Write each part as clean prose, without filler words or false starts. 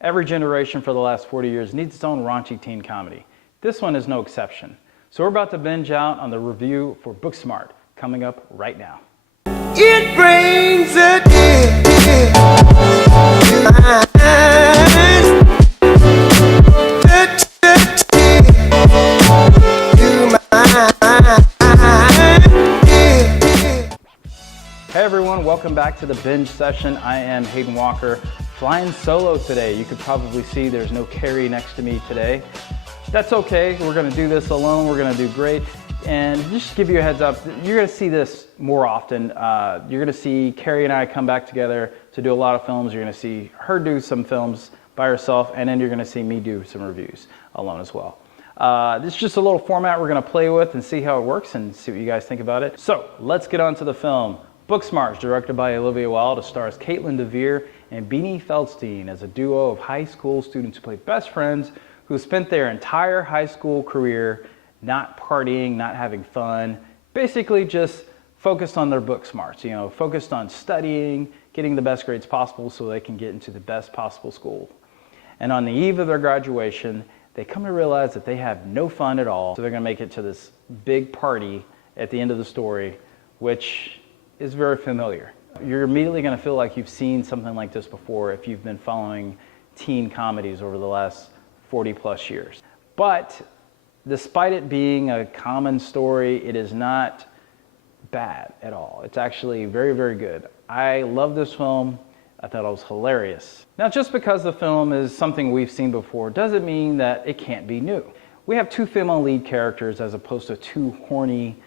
Every generation for the last 40 years needs its own raunchy teen comedy. This one is no exception. So we're about to binge out on the review for Booksmart, coming up right now. It brings a tear to my eyes. Hey everyone, welcome back to the binge session. I am Hayden Walker, flying solo today. You could probably see there's no Carrie next to me today. That's okay, we're gonna do this alone, we're gonna do great. And just to give you a heads up, you're gonna see this more often. You're gonna see Carrie and I come back together to do a lot of films. You're gonna see her do some films by herself, and then you're gonna see me do some reviews alone as well. This is just a little format we're gonna play with and see how it works and see what you guys think about it. So let's get on to the film. Booksmart, directed by Olivia Wilde, stars Caitlin DeVere and Beanie Feldstein as a duo of high school students who play best friends who spent their entire high school career not partying, not having fun, basically just focused on their book smarts, focused on studying, getting the best grades possible so they can get into the best possible school. And on the eve of their graduation, they come to realize that they have no fun at all, so they're gonna make it to this big party at the end of the story, which is very familiar. You're immediately gonna feel like you've seen something like this before if you've been following teen comedies over the last 40 plus years. But despite it being a common story, it is not bad at all. It's actually very, very good. I love this film. I thought it was hilarious. Now, just because the film is something we've seen before doesn't mean that it can't be new. We have two female lead characters as opposed to two horny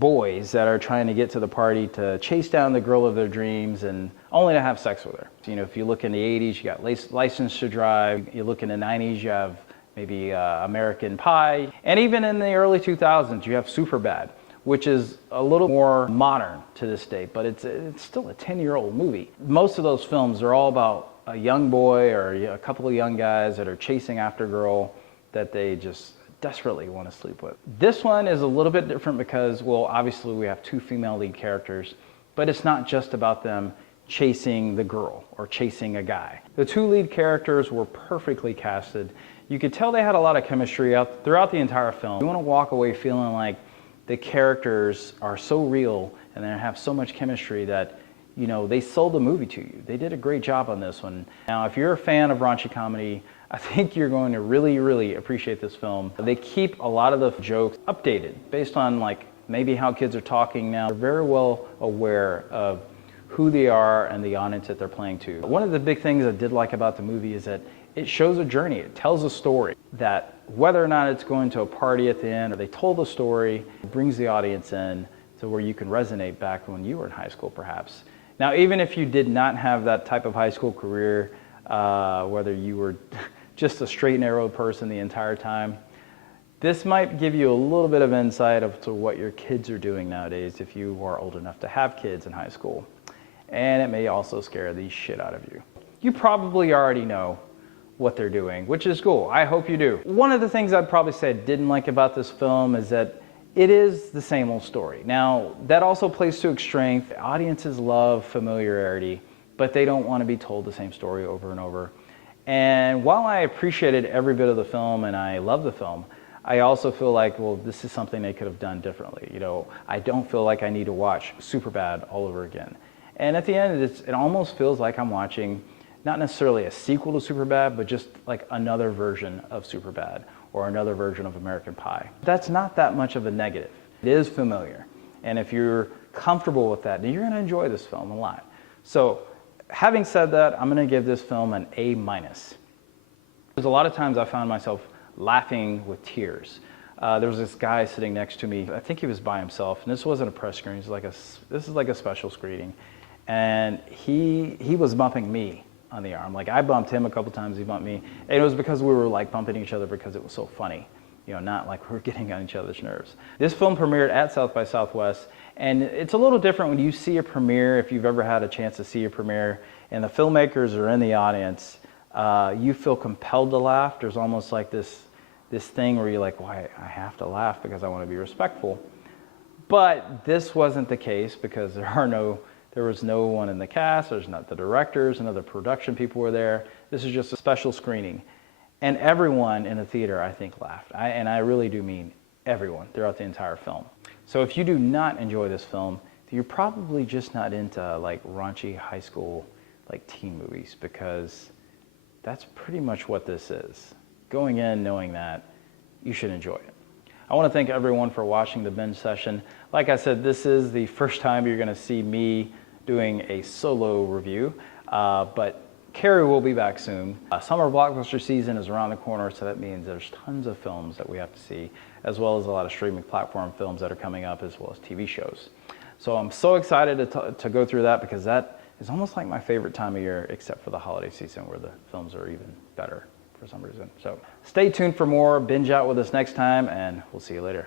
boys that are trying to get to the party to chase down the girl of their dreams and only to have sex with her. If you look in the 80s, you got License to Drive. You look in the 90s, you have maybe American Pie. And even in the early 2000s, you have Superbad, which is a little more modern to this day, but it's still a 10-year-old movie. Most of those films are all about a young boy or a couple of young guys that are chasing after a girl that they just desperately want to sleep with. This one is a little bit different because, well, obviously we have two female lead characters, but it's not just about them chasing the girl or chasing a guy. The two lead characters were perfectly casted. You could tell they had a lot of chemistry throughout the entire film. You want to walk away feeling like the characters are so real and they have so much chemistry that, they sold the movie to you. They did a great job on this one. Now, if you're a fan of raunchy comedy, I think you're going to really, really appreciate this film. They keep a lot of the jokes updated based on maybe how kids are talking now. They're very well aware of who they are and the audience that they're playing to. One of the big things I did like about the movie is that it shows a journey. It tells a story that whether or not it's going to a party at the end or they told the story, it brings the audience in to where you can resonate back when you were in high school perhaps. Now, even if you did not have that type of high school career, whether you were just a straight and narrow person the entire time, this might give you a little bit of insight to what your kids are doing nowadays if you are old enough to have kids in high school. And it may also scare the shit out of you. You probably already know what they're doing, which is cool. I hope you do. One of the things I'd probably say I didn't like about this film is that it is the same old story. Now, that also plays to its strength. Audiences love familiarity, but they don't want to be told the same story over and over. And while I appreciated every bit of the film and I love the film, I also feel like, well, this is something they could have done differently. I don't feel like I need to watch Superbad all over again. And at the end, it almost feels like I'm watching not necessarily a sequel to Superbad, but just like another version of Superbad or another version of American Pie. That's not that much of a negative. It is familiar. And if you're comfortable with that, then you're gonna enjoy this film a lot. So, having said that, I'm gonna give this film an A-. There's a lot of times I found myself laughing with tears. There was this guy sitting next to me. I think he was by himself, and this wasn't a press screening. This is like a special screening, and he was bumping me on the arm. I bumped him a couple times. He bumped me, and it was because we were bumping each other because it was so funny. Not like we're getting on each other's nerves. This film premiered at South by Southwest, and it's a little different when you see a premiere. If you've ever had a chance to see a premiere, and the filmmakers are in the audience, you feel compelled to laugh. There's almost like this thing where you're like, well, I have to laugh because I want to be respectful. But this wasn't the case because there was no one in the cast. There's not the directors, none of the production people were there. This is just a special screening. And everyone in the theater, I think, laughed. And I really do mean everyone throughout the entire film. So if you do not enjoy this film, you're probably just not into like raunchy high school like teen movies, because that's pretty much what this is. Going in knowing that, you should enjoy it. I want to thank everyone for watching the binge session. Like I said, this is the first time you're going to see me doing a solo review, but Carrie will be back soon. Summer blockbuster season is around the corner, so that means there's tons of films that we have to see, as well as a lot of streaming platform films that are coming up, as well as TV shows. So I'm so excited to go through that, because that is almost like my favorite time of year, except for the holiday season where the films are even better for some reason. So stay tuned for more. Binge out with us next time, and we'll see you later.